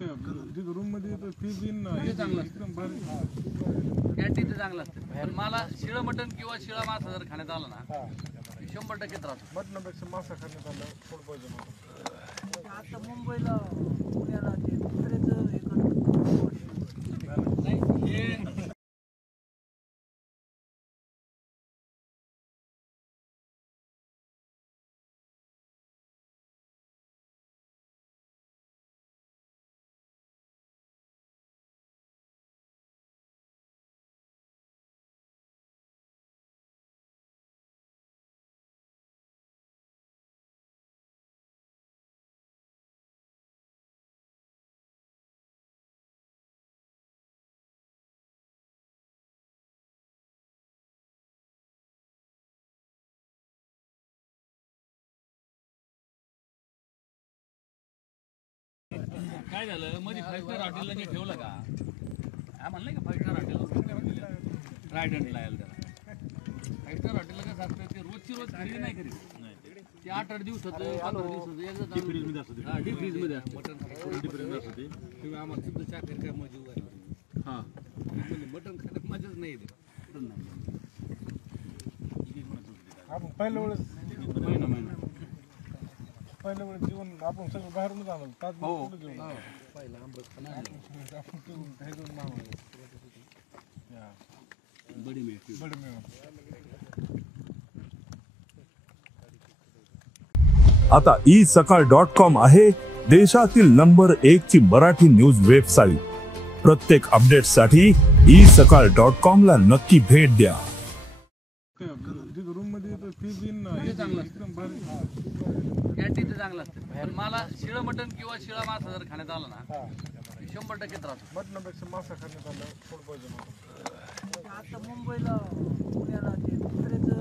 Room मध्ये fee बिन चांगलं एकदम भारी कॅन्टीन चांगलं असतं पण मला शिळं मटण किंवा शिळा मासा जर खाण्यात आला ना 100% त्रास मटणापेक्षा मासा खाण्यात आलं फूड पॉयझन होतं. आता मुंबईला पुण्याला ते दुसऱ्याचं काय झालं मध्ये 5 स्टार हॉटेलला जे ठेवलं का आम्हाला नाही का 5 स्टार हॉटेल रायडंटला यायला त्याला 5 स्टार हॉटेलला कसं असतं ते रोजची रोज खरेदी नाही करीत ते 8-8 दिवसाचं 15 दिवसाचं एकदा डीप फ्रीजमध्ये असतं हां डीप फ्रीजमध्ये असतं मटण डीप फ्रीजमध्ये असतं ते तुम्ही आम्हाला सुद्धा चाकर काय मजा आहे हां मटण खाण्यात मजाच नाही येते आपण पहिल्या वेळेस महिना जेवण आपण सगळं बाहेरूनच आणलं ताज जेवण पहिला आंबट आपण हे दोन मागवलं बडी मिळते बडे मिळून. आता isakal.com आहे देशातील नंबर 1 ची मराठी न्यूज वेबसाईट. प्रत्येक अपडेटसाठी isakal.com ला नक्की भेट द्या. रूम मध्ये फी बिन चांगलं एकदम भारी कॅन्टीन चांगलं असतं पण मला शिळं मटण किंवा शिळा मासा जर खाण्यात आला ना 100% त्रास मटणापेक्षा मासा खाण्यात आलं फूड पॉयझन होतं. आता मुंबईला पुण्याला ते दुसऱ्याचं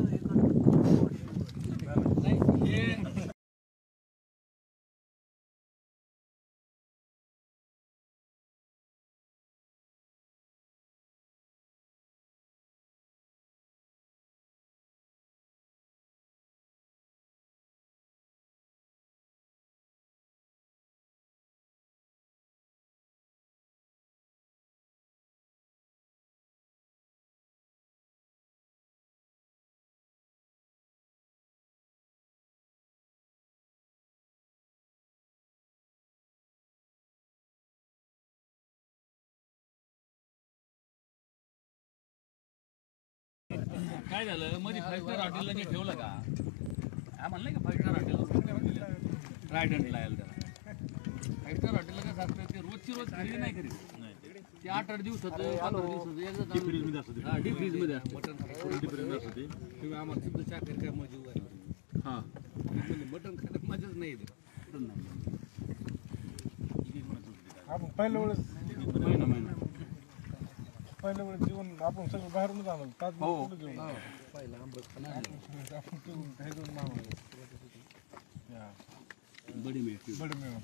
काय झालं मध्ये 5 स्टार हॉटेलला जे ठेवलं का आम्हाला नाही का 5 स्टार हॉटेल रायडंटला यायला त्याला 5 स्टार हॉटेलला कसं असतं ते रोजची रोज खरेदी नाही करीत ते 8-8 दिवसाचं 15 दिवसाचं एकदा डीप फ्रीजमध्ये असतं हां डीप फ्रीजमध्ये असतं मटण डीप फ्रीजमध्ये असतं ते तुम्ही आम्हाला सुद्धा चाकर काय मजा आहे हां मटण खाण्यात मजाच नाही येते आपण पहिल्या वेळेस जेवण आपण सगळं बाहेरूनच आणलं ताज जेवण पहिला आंबट आपण हे दोन मागवलं बडी मिळते बडे मिळून.